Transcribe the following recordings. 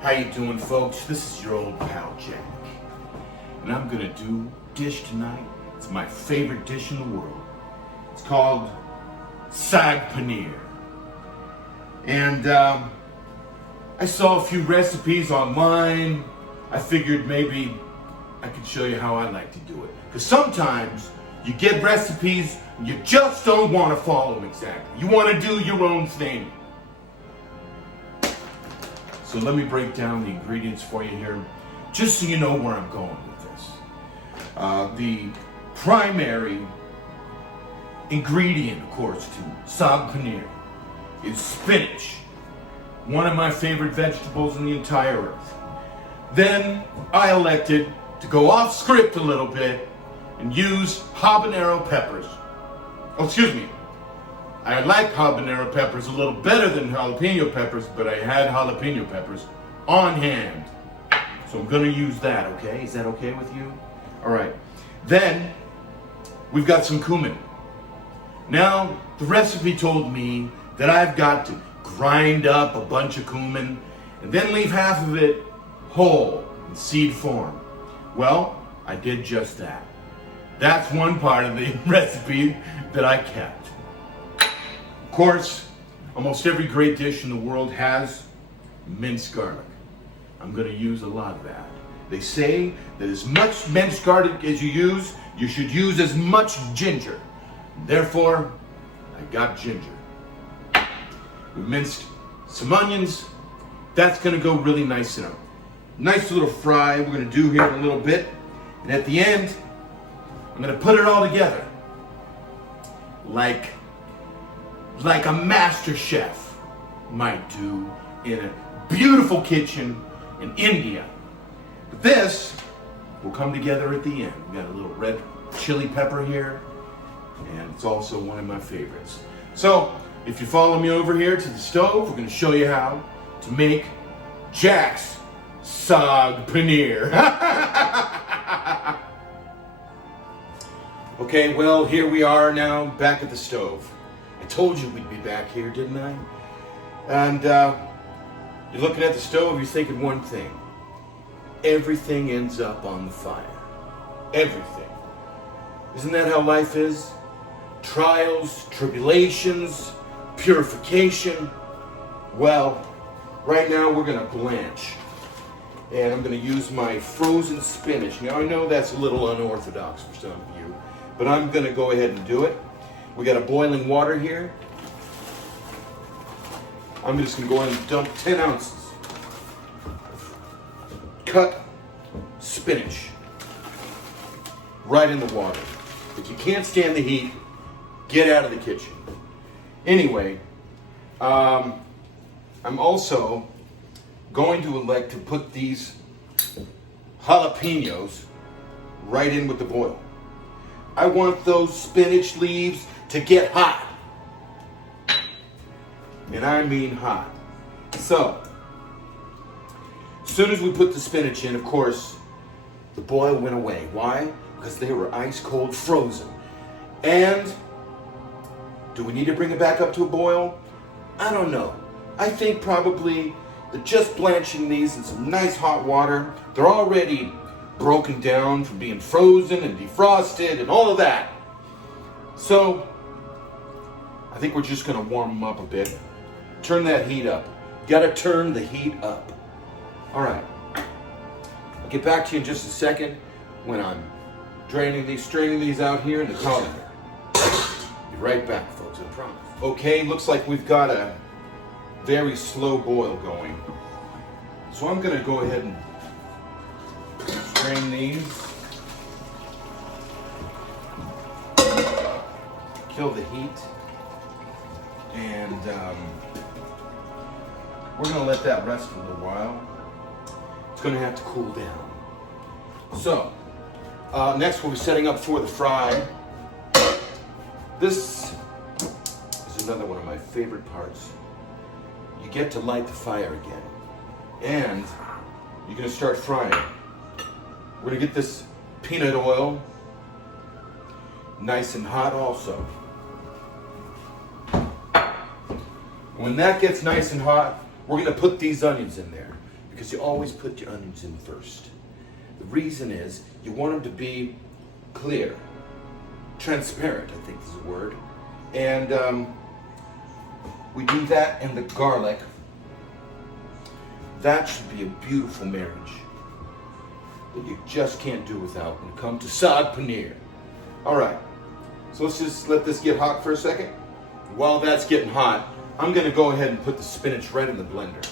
How you doing, folks? This is your old pal Jack, and I'm gonna do a dish tonight. It's my favorite dish in the world. It's called SAAG Paneer, and I saw a few recipes online. I figured maybe I could show you how I like to do it, because sometimes you get recipes and you just don't want to follow them exactly. You want to do your own thing. So let me break down the ingredients for you here, just so you know where I'm going with this. The primary ingredient, of course, to SAAG Paneer is spinach, one of my favorite vegetables in the entire earth. Then I elected to go off script a little bit and use habanero peppers. Oh, excuse me. I like habanero peppers a little better than jalapeno peppers, but I had jalapeno peppers on hand. So I'm gonna use that, okay? Is that okay with you? All right. Then we've got some cumin. Now, the recipe told me that I've got to grind up a bunch of cumin and then leave half of it whole in seed form. Well, I did just that. That's one part of the recipe that I kept. Of course, almost every great dish in the world has minced garlic. I'm going to use a lot of that. They say that as much minced garlic as you should use as much ginger. Therefore, I got ginger. We minced some onions. That's going to go really nice in a nice little fry we're going to do here in a little bit. And at the end, I'm going to put it all together like a master chef might do in a beautiful kitchen in India. But this will come together at the end. We got a little red chili pepper here, and it's also one of my favorites. So if you follow me over here to the stove, we're going to show you how to make Jack's SAAG Paneer. Okay, well, here we are now back at the stove. I told you we'd be back here, didn't I? And you're looking at the stove, you're thinking one thing. Everything ends up on the fire. Everything. Isn't that how life is? Trials, tribulations, purification. Well, right now we're going to blanch. And I'm going to use my frozen spinach. Now I know that's a little unorthodox for some of you, but I'm going to go ahead and do it. We got a boiling water here. I'm just going to go ahead and dump 10 ounces cut spinach right in the water. If you can't stand the heat, get out of the kitchen. Anyway, I'm also going to elect to put these jalapenos right in with the boil. I want those spinach leaves to get hot. And I mean hot. So, as soon as we put the spinach in, of course, the boil went away. Why? Because they were ice cold frozen. And do we need to bring it back up to a boil? I don't know. I think probably that just blanching these in some nice hot water, they're already broken down from being frozen and defrosted and all of that. So, I think we're just going to warm them up a bit. Turn that heat up. You got to turn the heat up. All right. I'll get back to you in just a second when I'm straining these out here in the colander. Be right back, folks, I promise. Okay, looks like we've got a very slow boil going. So I'm going to go ahead and strain these. Kill the heat. And we're going to let that rest for a little while. It's going to have to cool down. So, next we'll be setting up for the fry. This is another one of my favorite parts. You get to light the fire again. And you're going to start frying. We're going to get this peanut oil nice and hot also. When that gets nice and hot, we're going to put these onions in there. because you always put your onions in first. The reason is you want them to be clear, transparent, I think is the word. And we do that in the garlic. That should be a beautiful marriage that you just can't do without when it comes to SAAG paneer. All right, so let's just let this get hot for a second. While that's getting hot, I'm gonna go ahead and put the spinach right in the blender.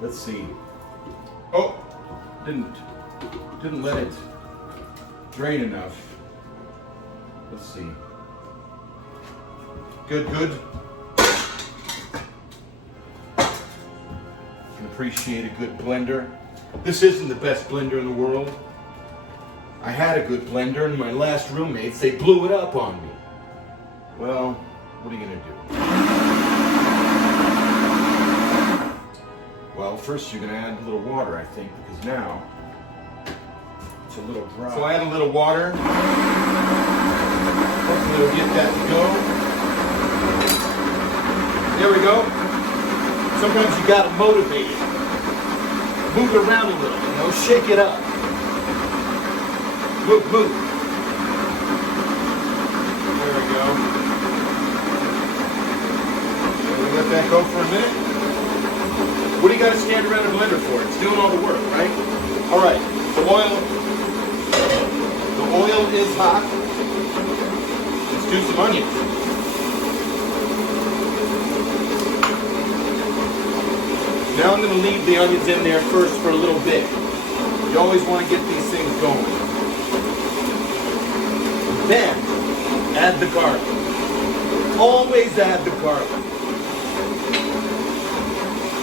Let's see. Oh, didn't let it drain enough. Let's see. Good. Can appreciate a good blender. This isn't the best blender in the world. I had a good blender, and my last roommates, they blew it up on me. Well, what are you gonna do? Well, first you're gonna add a little water, I think, because now it's a little dry. So I add a little water. Hopefully we'll get that to go. There we go. Sometimes you gotta motivate it. Move it around a little, you know, shake it up. Move. There we go. So we let that go for a minute. What do you gotta stand around a blender for? It's doing all the work, right? All right, the oil is hot. Let's do some onions. Now I'm going to leave the onions in there first for a little bit. You always want to get these things going. Then, add the garlic. Always add the garlic.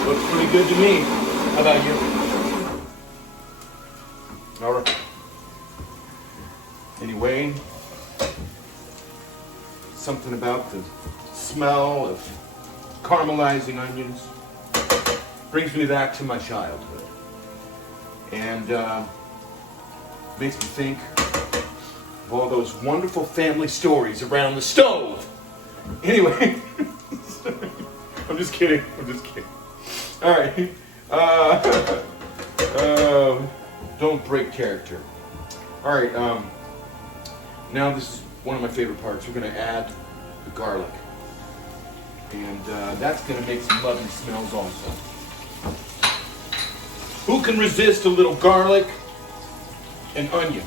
Looks pretty good to me. How about you? All right. Anyway, something about the smell of caramelizing onions brings me back to my childhood, and makes me think of all those wonderful family stories around the stove. Anyway, I'm just kidding. All right, don't break character. All right, now this is one of my favorite parts. We're gonna add the garlic, and that's gonna make some lovely smells also. Who can resist a little garlic and onion?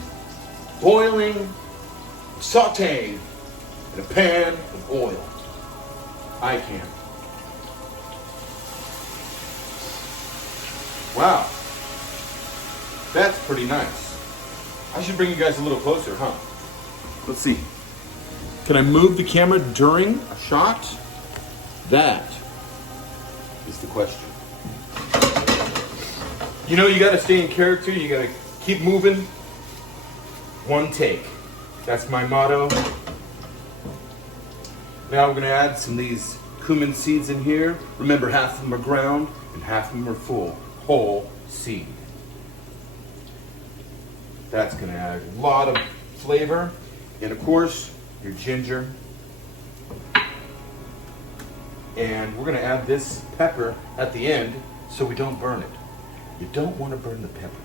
Boiling, sauteing in a pan of oil. I can. Wow. That's pretty nice. I should bring you guys a little closer, huh? Let's see. Can I move the camera during a shot? That is the question. You know, you gotta stay in character, you gotta keep moving. One take. That's my motto. Now we're gonna add some of these cumin seeds in here. Remember, half of them are ground and half of them are full, whole seed. That's gonna add a lot of flavor. And of course, your ginger. And we're gonna add this pepper at the end so we don't burn it. You don't want to burn the pepper.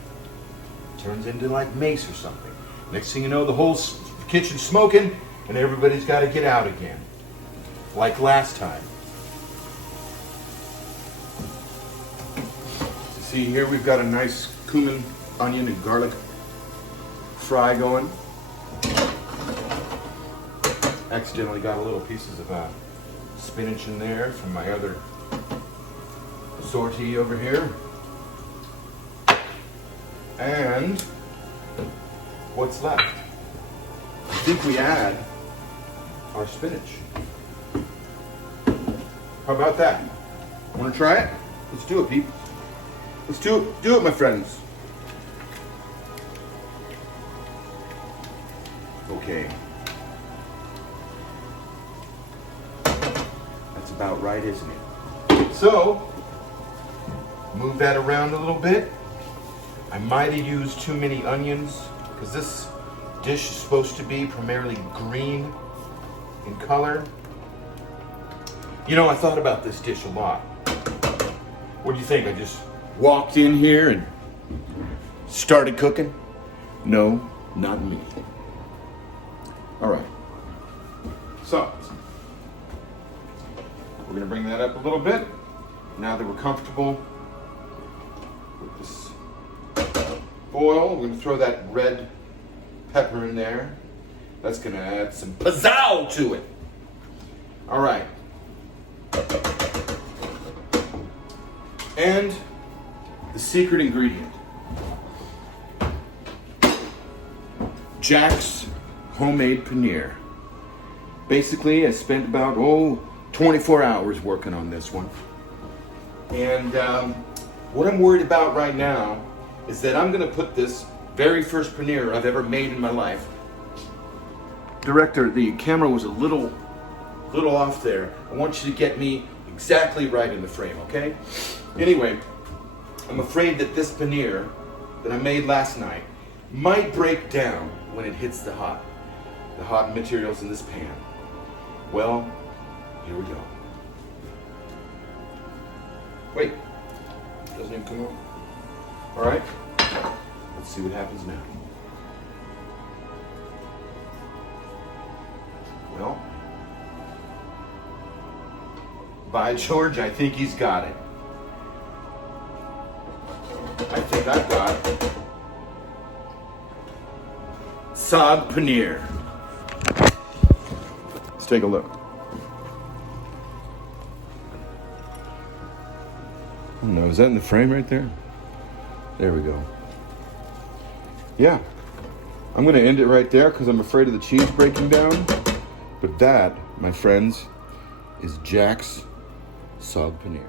It turns into like mace or something. Next thing you know, the whole kitchen's smoking and everybody's got to get out again. Like last time. So see here, we've got a nice cumin, onion, and garlic fry going. Accidentally got a little pieces of spinach in there from my other sortie over here. And what's left? I think we add our spinach. How about that? Want to try it? Let's do it, people. Let's do it, my friends. Okay. That's about right, isn't it? So, move that around a little bit. I might have used too many onions because this dish is supposed to be primarily green in color. You know, I thought about this dish a lot. What do you think? I just walked in here and started cooking? No, not me. All right. So, we're gonna bring that up a little bit. Now that we're comfortable with this boil, we're gonna throw that red pepper in there. That's gonna add some pizzazz to it. All right. And the secret ingredient. Jack's homemade paneer. Basically, I spent about, 24 hours working on this one. And what I'm worried about right now is that I'm gonna put this very first paneer I've ever made in my life. Director, the camera was a little off there. I want you to get me exactly right in the frame, okay? Anyway, I'm afraid that this paneer that I made last night might break down when it hits the hot materials in this pan. Well, here we go. Wait, doesn't even come on. All right, let's see what happens now. Well, by George, I think he's got it. I think I've got SAAG paneer. Let's take a look. I don't know, is that in the frame right there? There we go. Yeah, I'm gonna end it right there because I'm afraid of the cheese breaking down. But that, my friends, is Jack's SAAG paneer.